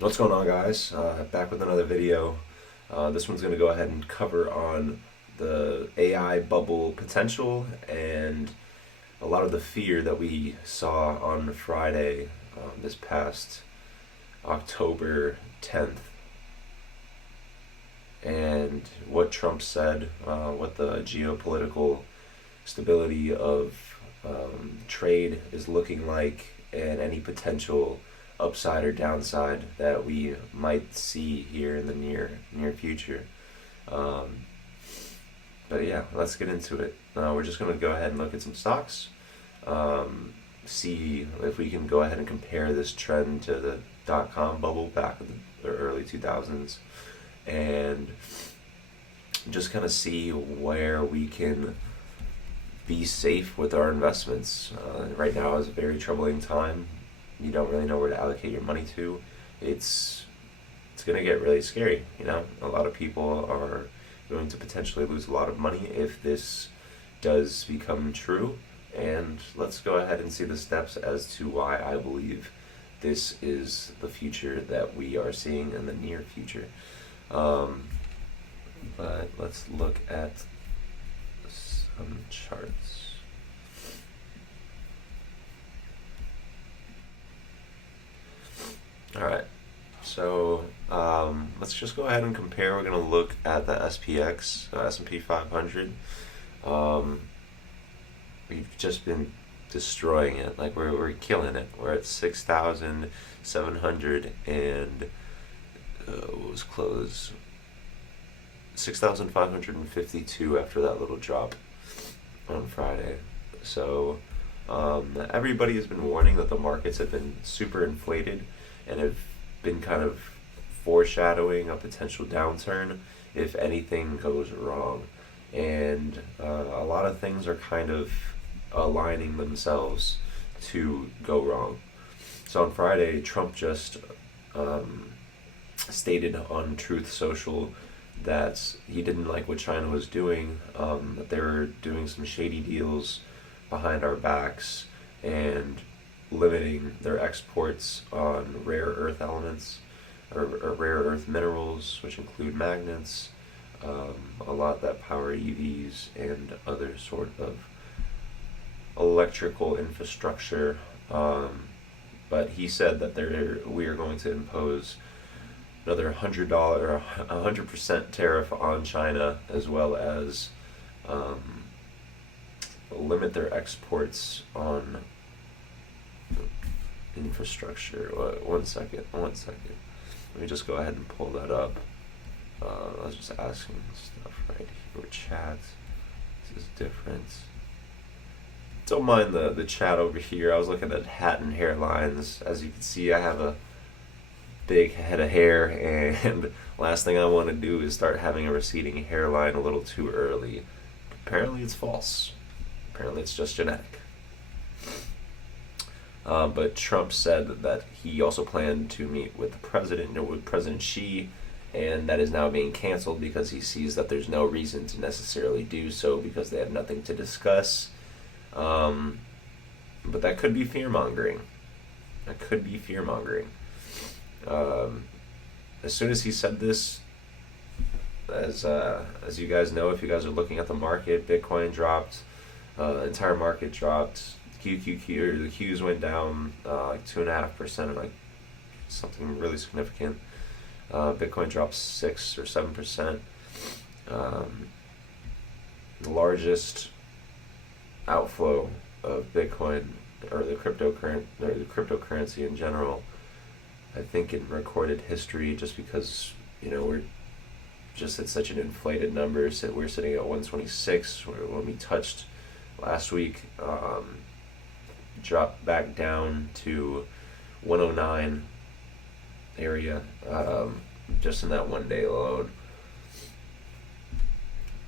What's going on, guys? Back with another video. This one's going to go ahead and cover on the AI bubble potential and a lot of the fear that we saw on Friday, this past October 10th, and what Trump said, what the geopolitical stability of trade is looking like, and any potential upside or downside that we might see here in the near future. Um, but yeah, let's get into it. We're just going to go ahead and look at some stocks, see if we can go ahead and compare this trend to the dot-com bubble back in the early 2000s, and just kind of see where we can be safe with our investments. Right now is a very troubling time. You don't really know where to allocate your money to. It's going to get really scary. A lot of people are going to potentially lose a lot of money if this does become true. And let's go ahead and see the steps as to why I believe this is the future that we are seeing in the near future. But let's look at some charts. All right, so let's just go ahead and compare. We're going to look at the SPX, S&P 500. We've just been destroying it. Like we're killing it. We're at 6,700 and what was close? 6,552 after that little drop on Friday. So everybody has been warning that the markets have been super inflated and have been kind of foreshadowing a potential downturn if anything goes wrong. And a lot of things are kind of aligning themselves to go wrong. So on Friday, Trump just stated on Truth Social that he didn't like what China was doing, that they were doing some shady deals behind our backs and limiting their exports on rare earth elements or rare earth minerals, which include magnets, a lot that power EVs and other sort of electrical infrastructure. But he said that we are going to impose another $100 or 100% tariff on China, as well as limit their exports on infrastructure. One second. Let me just go ahead and pull that up. I was just asking stuff right here. Chat. This is different. Don't mind the chat over here. I was looking at hat and hairlines. As you can see, I have a big head of hair, and last thing I want to do is start having a receding hairline a little too early. Apparently it's false. Apparently it's just genetic. But Trump said that he also planned to meet with the president, with President Xi, and that is now being canceled because he sees that there's no reason to necessarily do so because they have nothing to discuss. But that could be fear-mongering. As soon as he said this, as you guys know, if you guys are looking at the market, Bitcoin dropped, entire market dropped. The Qs went down like 2.5%, like something really significant. Bitcoin dropped 6 or 7%. The largest outflow of Bitcoin or the cryptocurrency in general, I think, in recorded history, just because we're just at such an inflated number. So we're sitting at 126 when we touched last week, dropped back down to 109 area, just in that one day alone.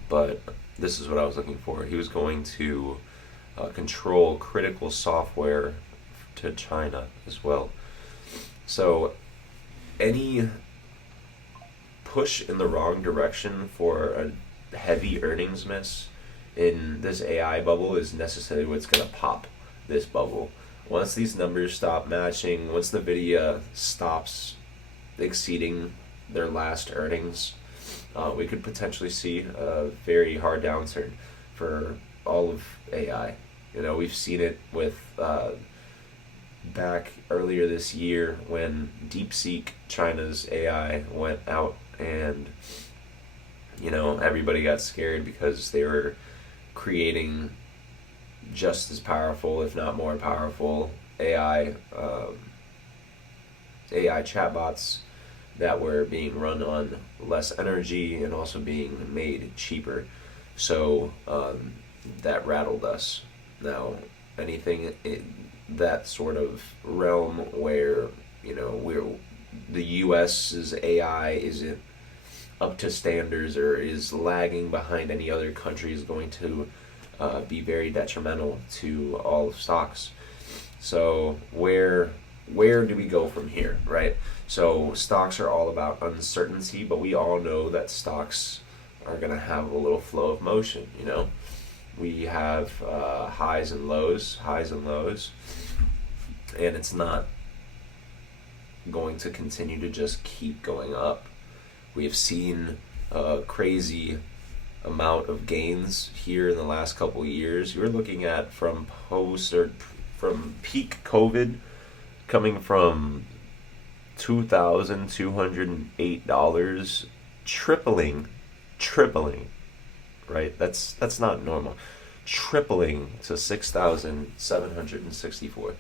But this is what I was looking for. He was going to control critical software to China as well. So any push in the wrong direction for a heavy earnings miss in this AI bubble is necessarily what's going to pop this bubble. Once these numbers stop matching, once NVIDIA stops exceeding their last earnings, we could potentially see a very hard downturn for all of AI. We've seen it with back earlier this year when DeepSeek, China's AI, went out, and everybody got scared because they were creating just as powerful, if not more powerful, AI chatbots that were being run on less energy and also being made cheaper. So that rattled us. Now, anything in that sort of realm where the U.S.'s AI isn't up to standards or is lagging behind any other country is going to be very detrimental to all of stocks. So where do we go from here, right? So stocks are all about uncertainty, but we all know that stocks are going to have a little flow of motion. We have highs and lows, and it's not going to continue to just keep going up. We have seen a crazy amount of gains here in the last couple of years. You're looking at from peak COVID, coming from $2,208, tripling, right? That's not normal. Tripling to 6,764.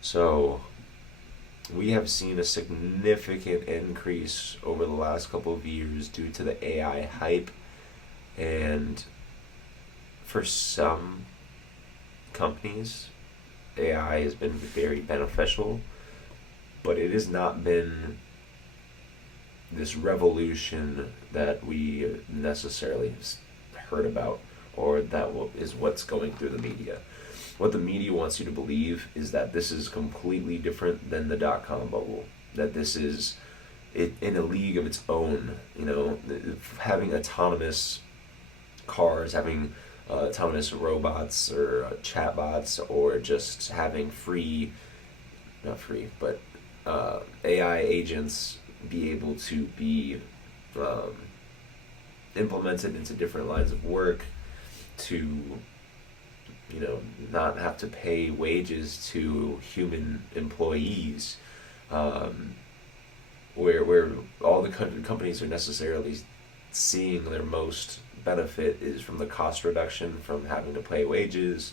So we have seen a significant increase over the last couple of years due to the AI hype, and for some companies, AI has been very beneficial, but it has not been this revolution that we necessarily heard about, or that is what's going through the media. What the media wants you to believe is that this is completely different than the dot-com bubble, that this is in a league of its own. Having autonomous cars, having autonomous robots or chatbots, or just having AI agents be able to be implemented into different lines of work, to not have to pay wages to human employees, where all the companies are necessarily seeing their most benefit is from the cost reduction from having to pay wages.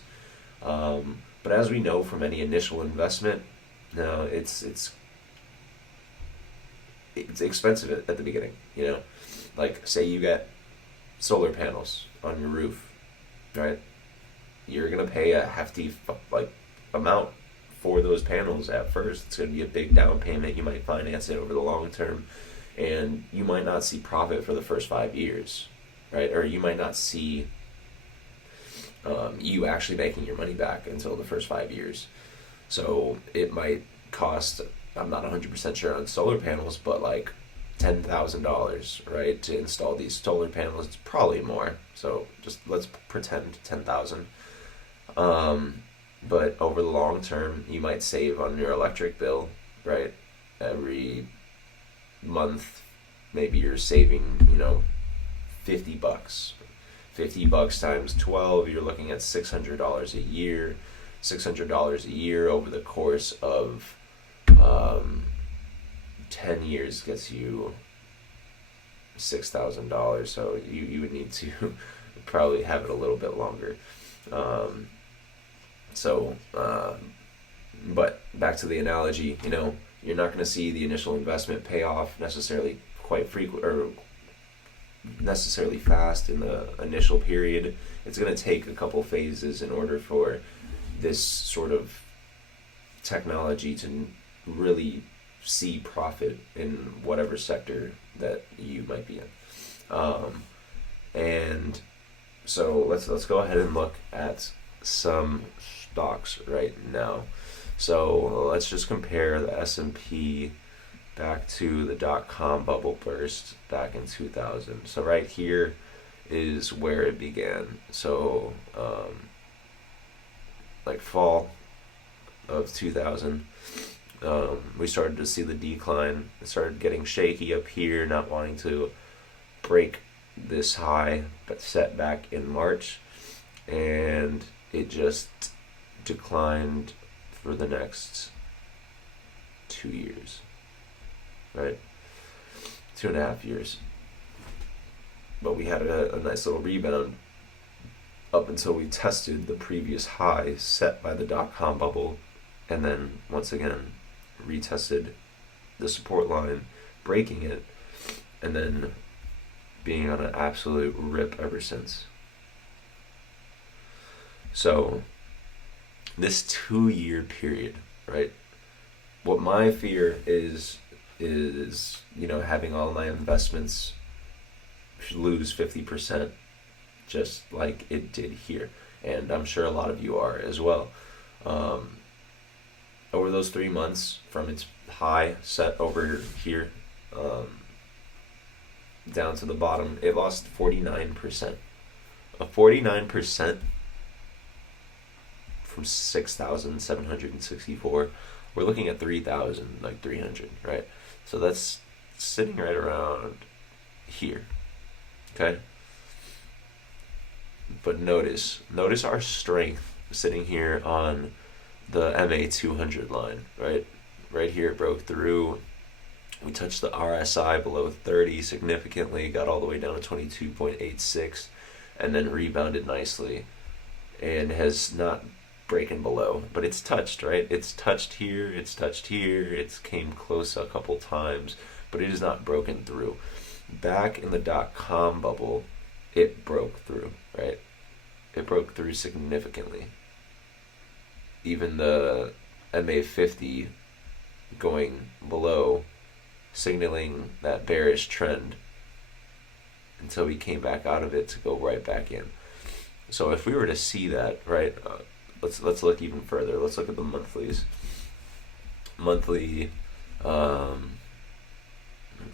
But as we know from any initial investment, it's expensive at the beginning. Like say you get solar panels on your roof, right? You're gonna pay a hefty amount for those panels at first. It's gonna be a big down payment. You might finance it over the long term, and you might not see profit for the first 5 years, right? Or you might not see you actually making your money back until the first 5 years. So it might cost, I'm not 100% sure on solar panels, but like $10,000, right, to install these solar panels. It's probably more, so just let's pretend 10,000. But over the long term, you might save on your electric bill, right? Every month, maybe you're saving, $50. $50 times 12, you're looking at $600 a year. $600 a year over the course of 10 years gets you $6,000. So you would need to probably have it a little bit longer. But back to the analogy, you're not going to see the initial investment pay off necessarily quite frequent or necessarily fast in the initial period. It's going to take a couple phases in order for this sort of technology to really see profit in whatever sector that you might be in. And so let's go ahead and look at some stocks right now. So let's just compare the S&P back to the dot-com bubble burst back in 2000. So right here is where it began. So fall of 2000, We started to see the decline. It started getting shaky up here, not wanting to break this high but set back in March, and it just declined for the next 2 years, right? 2.5 years. But we had a nice little rebound up until we tested the previous high set by the dot-com bubble, and then once again retested the support line, breaking it, and then being on an absolute rip ever since. So this 2-year period, right? What my fear is having all my investments lose 50%, just like it did here, and I'm sure a lot of you are as well. Over those 3 months, from its high set over here down to the bottom, it lost 49%. A 49% from 6,764. We're looking at 3,300, right? So that's sitting right around here, okay? But notice our strength sitting here on the MA 200 line, right? Right here it broke through. We touched the RSI below 30 significantly, got all the way down to 22.86, and then rebounded nicely, and has not breaking below, but it's touched, right? It's touched here, it's came close a couple times, but it is not broken through. Back in the dot-com bubble, it broke through, right? It broke through significantly. Even the MA50 going below, signaling that bearish trend until we came back out of it to go right back in. So if we were to see that, right, let's look even further. Let's look at the monthlies. Monthly,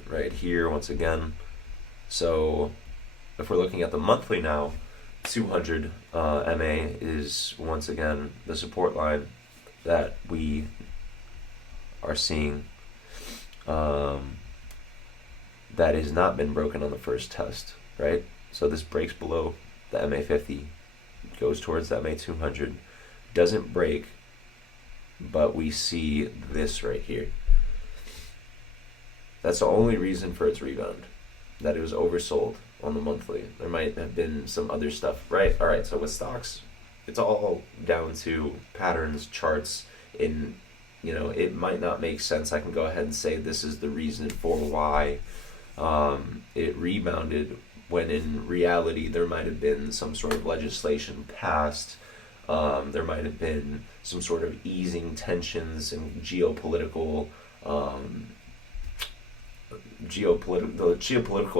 right here once again. So if we're looking at the monthly now, 200 MA is once again the support line that we are seeing that has not been broken on the first test, right? So this breaks below the MA50, goes towards the MA200, doesn't break, but we see this right here. That's the only reason for its rebound, that it was oversold on the monthly. There might have been some other stuff, right? All right, so with stocks, it's all down to patterns, charts. It might not make sense. I can go ahead and say this is the reason for why it rebounded, when in reality there might have been some sort of legislation passed. There might have been some sort of easing tensions and geopolitical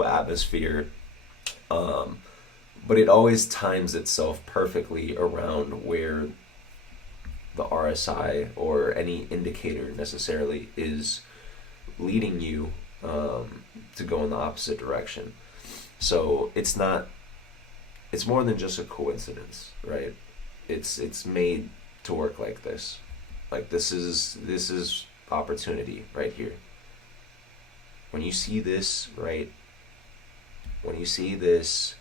atmosphere, but it always times itself perfectly around where the RSI or any indicator necessarily is leading you to go in the opposite direction. So it's more than just a coincidence, right? It's made to work like this. Like this is opportunity right here. When you see this, right? When you see this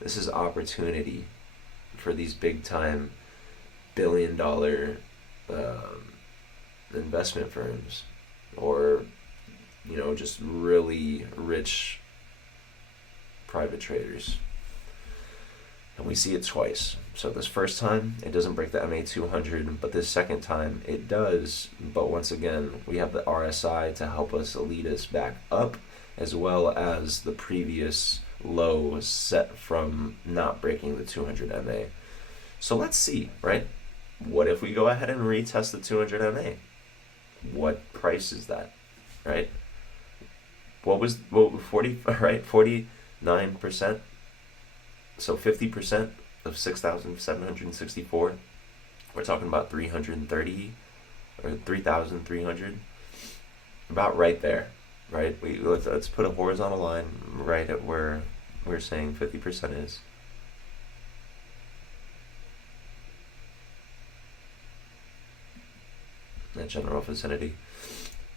is opportunity for these big time billion-dollar investment firms, or just really rich private traders. And we see it twice. So this first time, it doesn't break the MA200, but this second time, it does. But once again, we have the RSI to help us lead us back up, as well as the previous low set from not breaking the 200 MA. So let's see, right? What if we go ahead and retest the 200 MA? What price is that, right? What was 40, right? 49%. So 50% of 6,764. We're talking about 330 or 3,300. About right there, right? Let's put a horizontal line right at where we're saying 50% is. That general vicinity.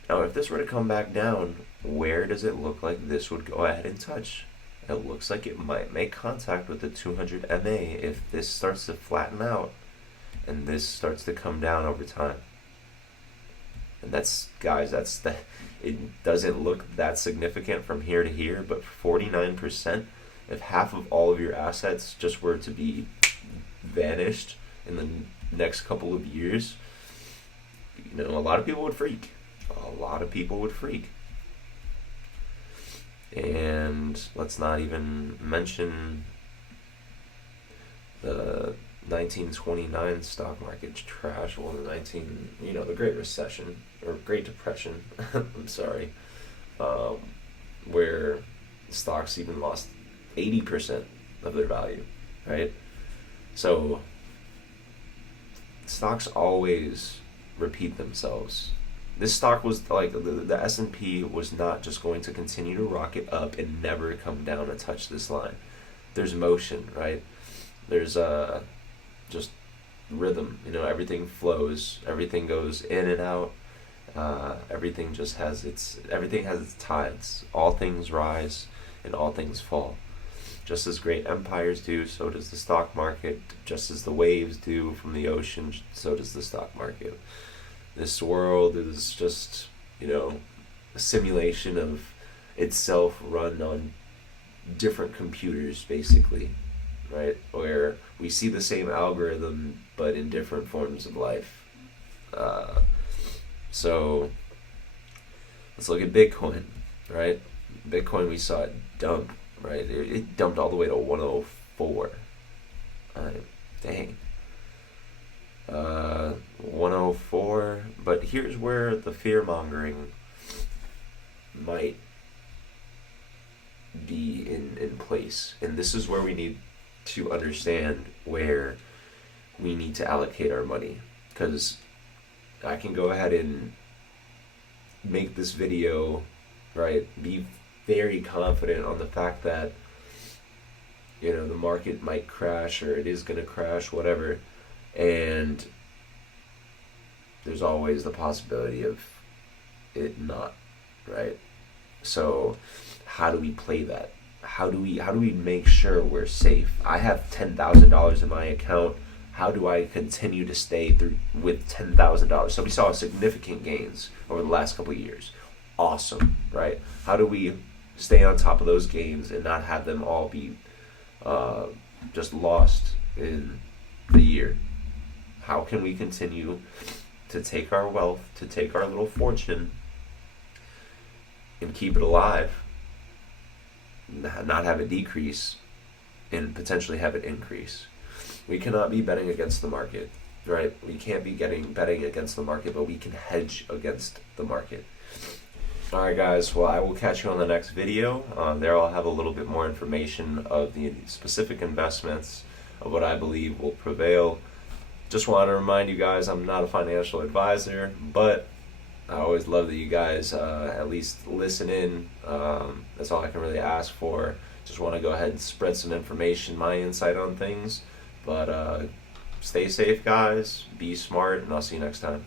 Now, if this were to come back down, where does it look like this would go ahead and touch? It looks like it might make contact with the 200 MA if this starts to flatten out and this starts to come down over time. And that's, guys, it doesn't look that significant from here to here, but 49%, if half of all of your assets just were to be vanished in the next couple of years, you know, a lot of people would freak. A lot of people would freak. And let's not even mention the 1929 stock market trash. Well, the Great Recession or Great Depression. I'm sorry, where stocks even lost 80% of their value, right? So stocks always repeat themselves. This stock was like the S&P was not just going to continue to rocket up and never come down and touch this line. There's motion, right? There's just rhythm. You know, everything flows, everything goes in and out. Everything has its tides. All things rise and all things fall. Just as great empires do, so does the stock market. Just as the waves do from the ocean, so does the stock market. This world is just, a simulation of itself run on different computers, basically, right? Where we see the same algorithm, but in different forms of life. So let's look at Bitcoin, right? Bitcoin, we saw it dump, right? It dumped all the way to 104. Dang. 104, but here's where the fear mongering might be in place, and this is where we need to understand where we need to allocate our money, because I can go ahead and make this video, right, be very confident on the fact that the market might crash, or it is going to crash, whatever. And there's always the possibility of it not, right? So how do we play that? How do we make sure we're safe? I have $10,000 in my account. How do I continue to stay through with $10,000? So we saw significant gains over the last couple of years. Awesome, right? How do we stay on top of those gains and not have them all be just lost in the year? How can we continue to take our wealth, to take our little fortune, and keep it alive, not have it decrease, and potentially have it increase? We cannot be betting against the market, right? We can't be betting against the market, but we can hedge against the market. All right, guys. Well, I will catch you on the next video. There I'll have a little bit more information of the specific investments of what I believe will prevail. Just want to remind you guys, I'm not a financial advisor, but I always love that you guys at least listen in. That's all I can really ask for. Just want to go ahead and spread some information, my insight on things. But stay safe, guys. Be smart, and I'll see you next time.